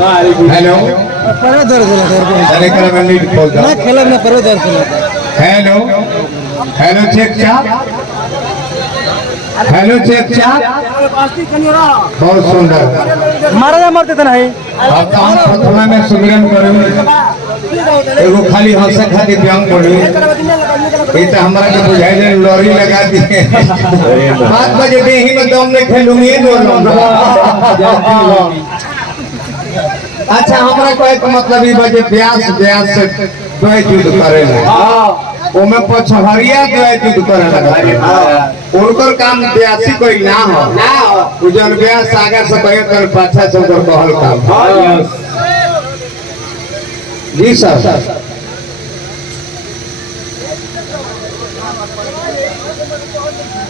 हेलो अरे hello hello check चाप hello check चाप बहुत सुंदर महाराजा मरते थे नहीं अब काम प्रथमा में सुमिरन करूं एगो खाली हंसे खातिर व्यंग बोली ये तो हमारा के बुझाई दे लॉरी लगा दिए 5 बजे दे ही में दम नहीं खेलूंगी अच्छा हमरा कोई का मतलब ई बजे ब्यास ब्यास से द्वय युद्ध करे ओमे पछहरिया द्वय युद्ध करे लगा उनकर काम ब्यासी कोई ना हो जन ब्यास आगे से कहे तर पाछा से उनकर कहल काम जी सर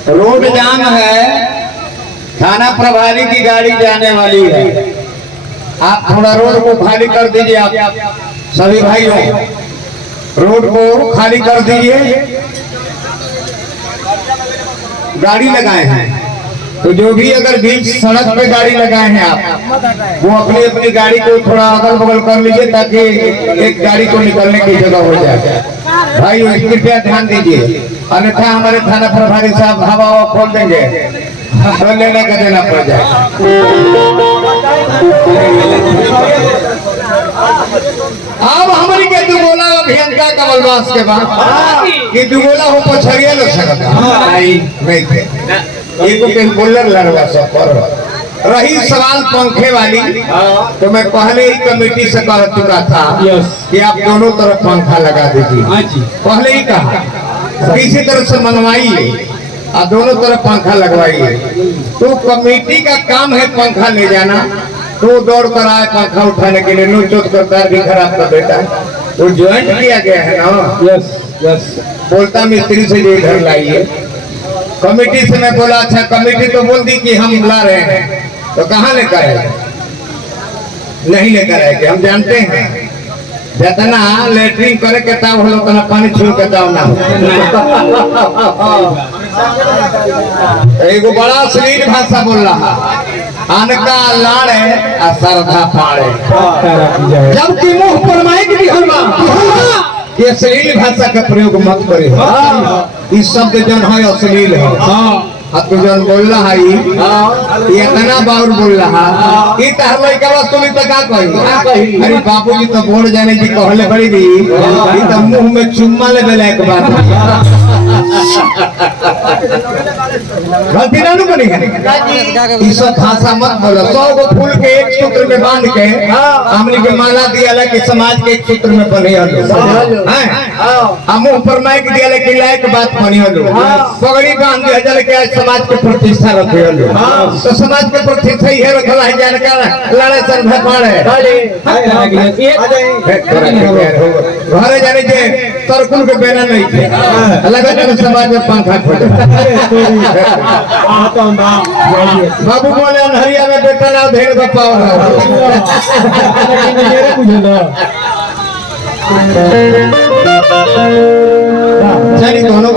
रोड जाम है थाना प्रभारी की गाड़ी जाने वाली है आप थोड़ा रोड को खाली कर दीजिए आप सभी भाइयों रोड को खाली कर दीजिए गाड़ी लगाए हैं तो जो भी अगर बीच सड़क पे गाड़ी लगाए हैं आप वो अपनी अपनी गाड़ी को थोड़ा अगल बगल कर लीजिए ताकि एक गाड़ी को निकलने की जगह हो जाए भाई कृपया ध्यान दीजिए अन्यथा हमारे थाना प्रभारी साहब हवा खोल देंगे तो लेने का देना पड़ जाए अब हमारी के दुगोला अभियंता कमलवास के बाद कि दुगोला हो पछरिया लग सकता नहीं थे एक बोलर लड़वा सब पर रही सवाल पंखे वाली तो मैं पहले ही कमेटी से कह चुका था कि आप दोनों तरफ पंखा लगा दीजिए पहले ही कहा किसी तरह से मनवाइए और दोनों तरफ पंखा लगवाइए तो कमेटी का काम है पंखा ले जाना तो दौड़ कर आए पंखा उठाने के लिए नोच चोट कर तार भी खराब कर देता है वो ज्वाइंट किया गया है ना यस यस बोलता मिस्त्री से ये घर लाइए कमेटी से मैं बोला अच्छा कमेटी तो बोल दी कि हम ला रहे हैं तो कहाँ लेकर आए नहीं लेकर आए कि हम जानते हैं जितना लेटरिन करे के ताव हो उतना पानी छू के ताव ना हो एगो बड़ा अश्लील भाषा बोल रहा अनका लाड़े आ सरधा पाड़े जबकि मुंह पर माइक दिखल बा कि अश्लील भाषा का प्रयोग मत करे इस शब्द जन है अश्लील है तू जन बोल रहा है इतना बाउर बोल रहा कि तहर लइका बस तुम तो का कही अरे बाबूजी तो बोल जाने जी कहले बड़ी दी ई तो मुंह में चुम्मा ले बेला एक बार गलती ना बनी है ई सब भाषा मत बोलो 100 गो फूल के एक सूत्र में बांध के हमनी के माला दियाला कि समाज के एक सूत्र में बने हलो हैं आ मुंह पर माइक दियाला कि लायक बात बनी हलो पगड़ी बांध दिया जले के समाज के प्रतिष्ठा रखे हलो तो समाज के प्रतिष्ठा ही है रखला है जानकार लड़े सर भपाड़े घरे जाने के तरकुल के बेना नहीं थे अलग अलग समाज में पंखा खोले बाबू बोले अनहरिया में बेटा ना ढेर बप्पा हो चलिए दोनों